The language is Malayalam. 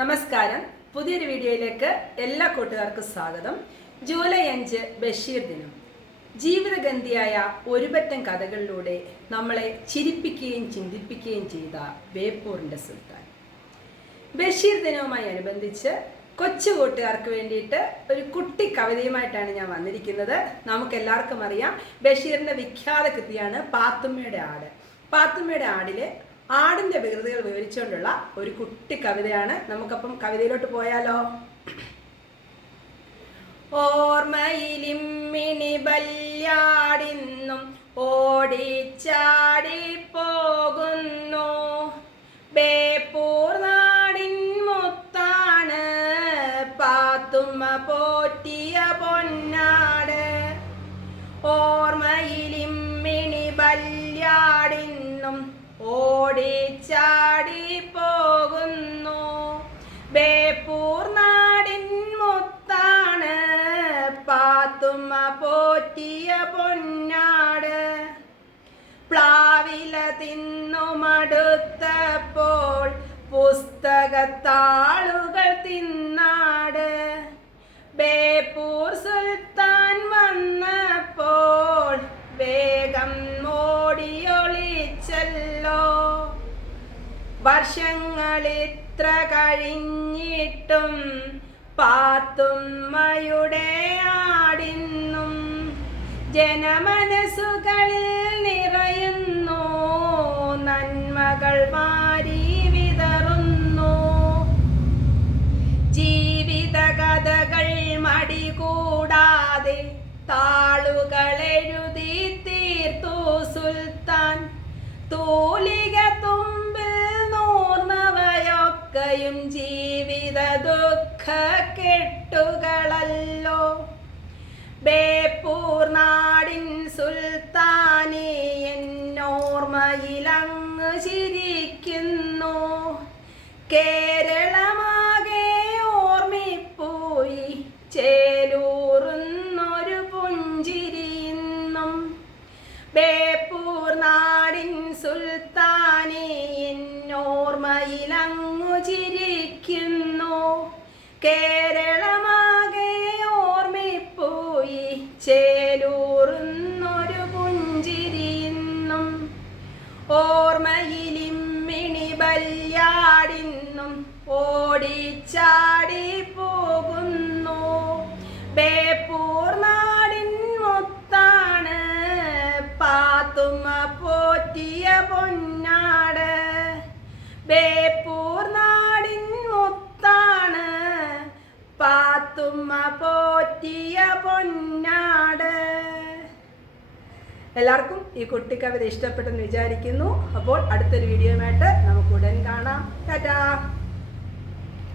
നമസ്കാരം. പുതിയൊരു വീഡിയോയിലേക്ക് എല്ലാ കൂട്ടുകാർക്കും സ്വാഗതം. ജൂലൈ അഞ്ച് ബഷീർ ദിനം. ജീവിതഗന്ധിയായ ഒരുപറ്റം കഥകളിലൂടെ നമ്മളെ ചിരിപ്പിക്കുകയും ചിന്തിപ്പിക്കുകയും ചെയ്ത ബേപ്പൂറിന്റെ സുൽത്താൻ. ബഷീർ ദിനവുമായി അനുബന്ധിച്ച് കൊച്ചു കൂട്ടുകാർക്ക് വേണ്ടിയിട്ട് ഒരു കുട്ടി കവിതയുമായിട്ടാണ് ഞാൻ വന്നിരിക്കുന്നത്. നമുക്ക് എല്ലാവർക്കും അറിയാം ബഷീറിന്റെ വിഖ്യാത കൃതിയാണ് പാത്തുമ്മയുടെ ആട്. പാത്തുമ്മയുടെ ആടിലെ ആടിന്റെ വികൃതികൾ വിവരിച്ചുകൊണ്ടുള്ള ഒരു കുട്ടി കവിതയാണ്. നമുക്കപ്പം കവിതയിലോട്ട് പോയാലോ? ഓർമ്മയിലിമ്മിണി ബല്യാടിന്നും ഓടിച്ചാടി പോകുന്നു. ബേപ്പൂർ നാടിൻ മുത്താണ് പാത്തുമ്മ പോറ്റിയ പൊന്നാട്. ഓർമ്മയിലിമ്മിണി ബല്യാടിന്നും ഓടിച്ചാടി പോകുന്നു. ബേപ്പൂർ നാടിൻ മുത്താണ് പാത്തുമ്മ പോറ്റിയ പൊന്നാട്. പ്ലാവില തിന്നു മടുത്തപ്പോൾ പുസ്തകത്താളുകൾ വർഷങ്ങളിത്ര കഴിഞ്ഞിട്ടും പാത്തുമ്മയുടെ ആടിന്നും ജനമനസ്സുകളിൽ നിറയുന്നു. നന്മകൾ മാറി വിതറുന്നു. ജീവിത കഥകൾ മടികൂടാതെ താളുകൾ എഴുതി തീർത്തു സുൽത്താൻ. തൂലിക തുമ്പിൽ നൂർന്നവയൊക്കെയും ജീവിത ദുഃഖ കെട്ടുകളല്ലോ. ബേപ്പൂർ നാടിൻ സുൽത്താനെ കേരളമാകെ ഓർമ്മിപ്പോയി ചേലൂറുന്നൊരു പുഞ്ചിരിയുന്നും ഓർമ്മയിലിമ്മിണി ബല്യാടിന്നും ഓടിച്ചാടി പോകുന്നു പോറ്റിയ പൊന്നാട്. എല്ലാവർക്കും ഈ കുട്ടി കവിത ഇഷ്ടപ്പെട്ടെന്ന് വിചാരിക്കുന്നു. അപ്പോൾ അടുത്തൊരു വീഡിയോയുമായിട്ട് നമുക്ക് ഉടൻ കാണാം. ടാറ്റാ.